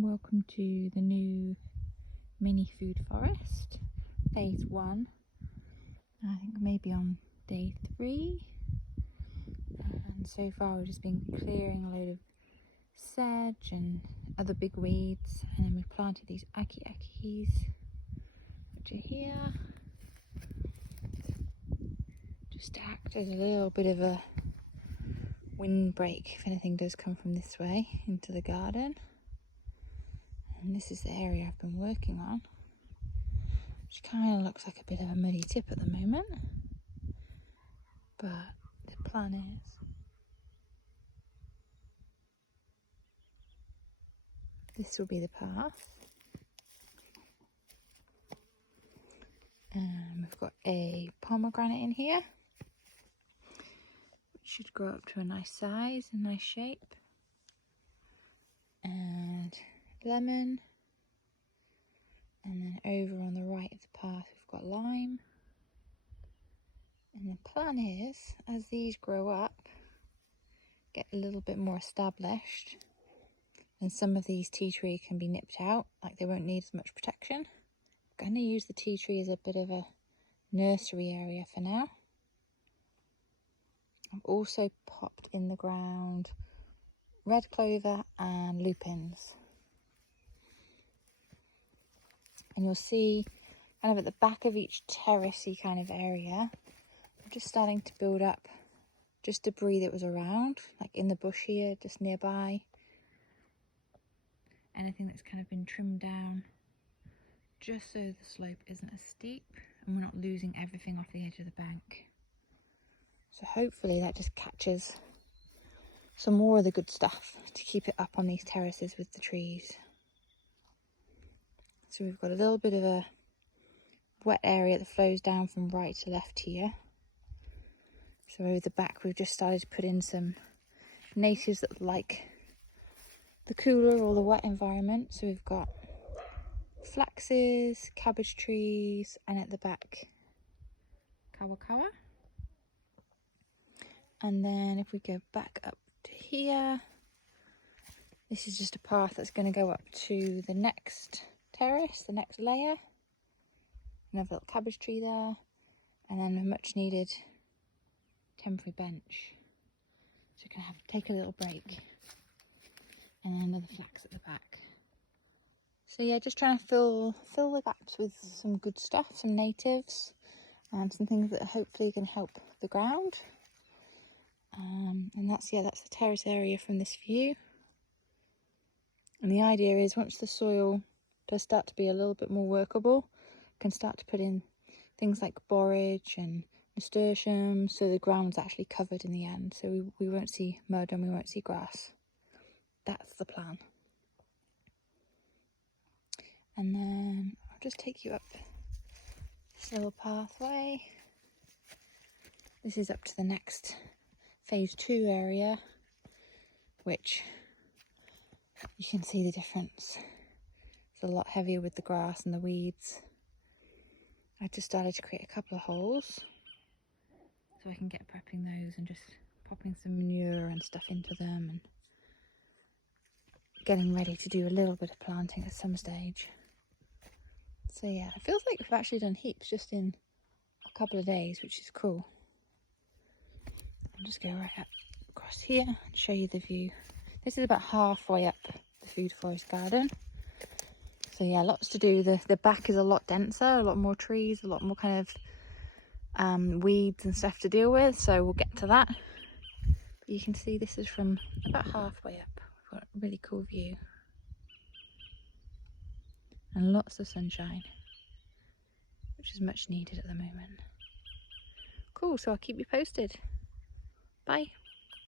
Welcome to the new mini food forest, phase 1. I think maybe on day 3. And so far we've just been clearing a load of sedge and other big weeds, and then we've planted these ackee, which are here, just to act as a little bit of a windbreak if anything does come from this way into the garden. And this is the area I've been working on, which kind of looks like a bit of a muddy tip at the moment, but the plan is this will be the path. We've got a pomegranate in here, which should grow up to a nice size and nice shape, and lemon, and then over on the right of the path we've got lime. And the plan is, as these grow up, get a little bit more established, and some of these tea tree can be nipped out, like they won't need as much protection. I'm going to use the tea tree as a bit of a nursery area for now. I've also popped in the ground red clover and lupins. And you'll see kind of at the back of each terracey kind of area, I'm just starting to build up just debris that was around, like in the bush here, just nearby. Anything that's kind of been trimmed down, just so the slope isn't as steep and we're not losing everything off the edge of the bank. So hopefully that just catches some more of the good stuff to keep it up on these terraces with the trees. So we've got a little bit of a wet area that flows down from right to left here. So over the back we've just started to put in some natives that like the cooler or the wet environment. So we've got flaxes, cabbage trees, and at the back kawakawa. And then if we go back up to here, this is just a path that's going to go up to the next terrace, the next layer. Another little cabbage tree there, and then a much needed temporary bench. So we're going to have to take a little break, and then another flax at the back. So yeah, just trying to fill the gaps with some good stuff, some natives, and some things that hopefully can help the ground. And that's the terrace area from this view. And the idea is, once the soil does start to be a little bit more workable, can start to put in things like borage and nasturtium, so the ground's actually covered in the end, so we won't see mud and we won't see grass. That's the plan. And then I'll just take you up this little pathway. This is up to the next phase 2 area, which you can see the difference. It's a lot heavier with the grass and the weeds. I just started to create a couple of holes so I can get prepping those and just popping some manure and stuff into them and getting ready to do a little bit of planting at some stage. So yeah, it feels like we've actually done heaps just in a couple of days, which is cool. I'll just go right up across here and show you the view. This is about halfway up the food forest garden. So yeah, lots to do. The back is a lot denser, a lot more trees, a lot more kind of weeds and stuff to deal with, so we'll get to that. But you can see this is from about halfway up. We've got a really cool view. And lots of sunshine, which is much needed at the moment. Cool, so I'll keep you posted. Bye.